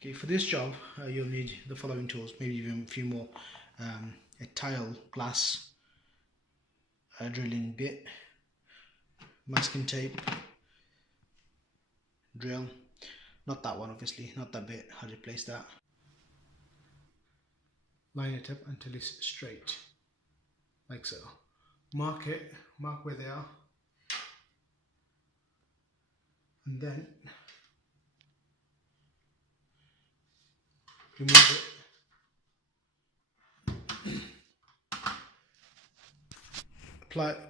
Okay, for this job, you'll need the following tools, maybe even a few more. A tile glass, a drilling bit, masking tape, drill, not that one obviously, not that bit, I'll replace that. Line it up until it's straight, like so. Mark it, mark where they are, and then remove it.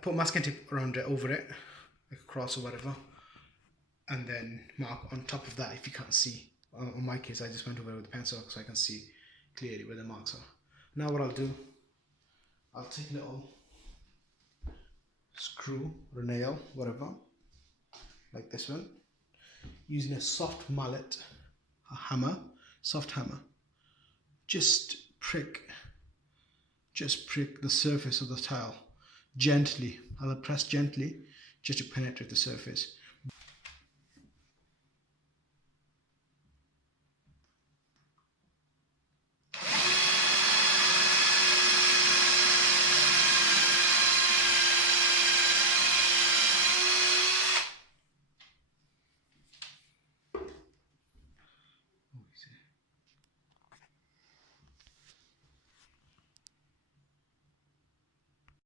Put masking tape around it, over it, like a cross or whatever, and then mark on top of that if you can't see. On my case, I just went over it with a pencil so I can see clearly where the marks are. Now what I'll do, I'll take a little screw or a nail, whatever, like this one, using a soft mallet, a hammer, soft hammer, just prick the surface of the tile gently. I'll press gently just to penetrate the surface.